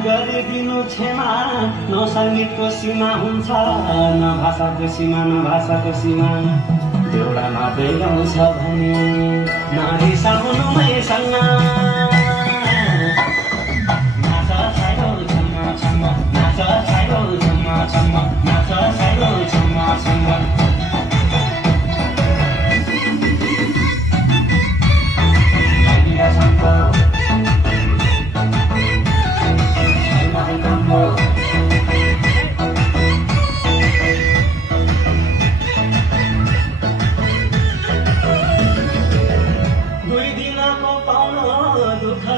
गरिदिनु क्षमा न सङ्गीतको सीमा हुन्छ न भाषाको सीमा न भाषाको सीमा देउडामा बेलाउँछ भने नरिसाउनुमै सङ्ग नाच साइलो छम्म छम्म नाच साइलो छम्म छम्म नाच साइलो छम्म छम्म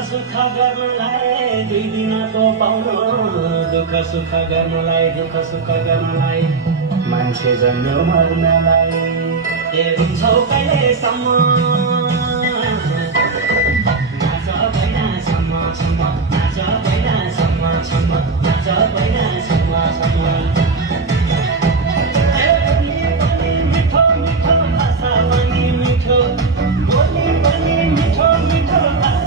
सुख गर्नलाई दुई दिनको पाउनु दुःख सुख गर्नलाई दुःख सुख गर्नलाई मान्छे जन्म्यो मर्नलाई ए हुन्छौ कहिलेसम्म नाच भैना सम्म सम्म नाच भैना सम्म सम्म नाच भैना सम्म सम्म मिठो मिठो भाषा पनि मिठो बोली पनि मिठो मिठो भाषा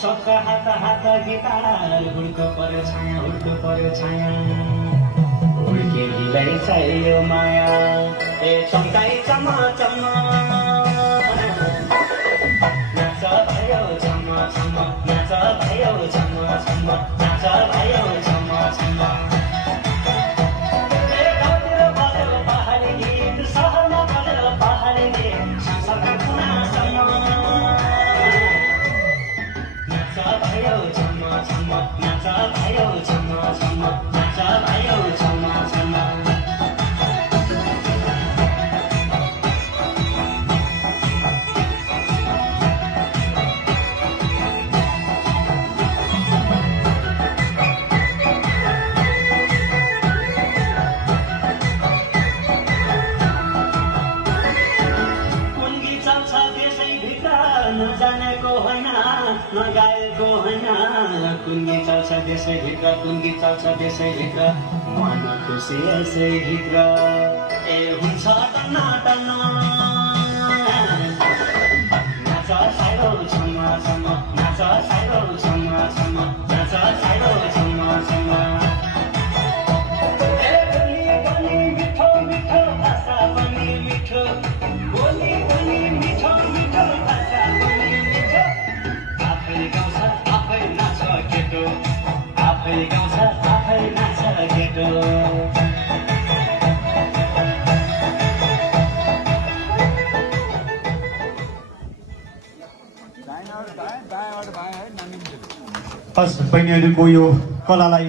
सबका हात हात गिटार हुड्को पर्यो छाया हुड्केलीलाई चाहियो माया ए चम्काई चम्म चम्म नाच भयो चम्म चम्म नाच भयो चम्म चम्म नाच भयो चम्म चम्म गाउँतिर बजेर पहाडी गीत सहरमा बजेर पहाडी गीत संसारका कुनासम्म भयो छम्म छम्म नाच भयो छम्म छम्म नाच भयो छम्म छम्म कुन गीत चल्छ देशैभित्र नजानेको होइन नगाएको होइन कुन गीत चल्छ देशैभित्र कुन गीत चल्छ देशैभित्र मन खुसी यसैभित्र ए हुन्छ टन्न टन्न नाच साइलो छम्म छम्म नाच साइलो छम्म छम्म नाच साइलो छम्म छम्म मिठो मिठो भाषा पनि मिठो बोली पनि मिठो मिठो भाषा पनि मिठो आफै गाउँछ आफै नाच केटो आफै गाउँछ आफै नाच केटो हस् बहिनीहरूको यो कलालाई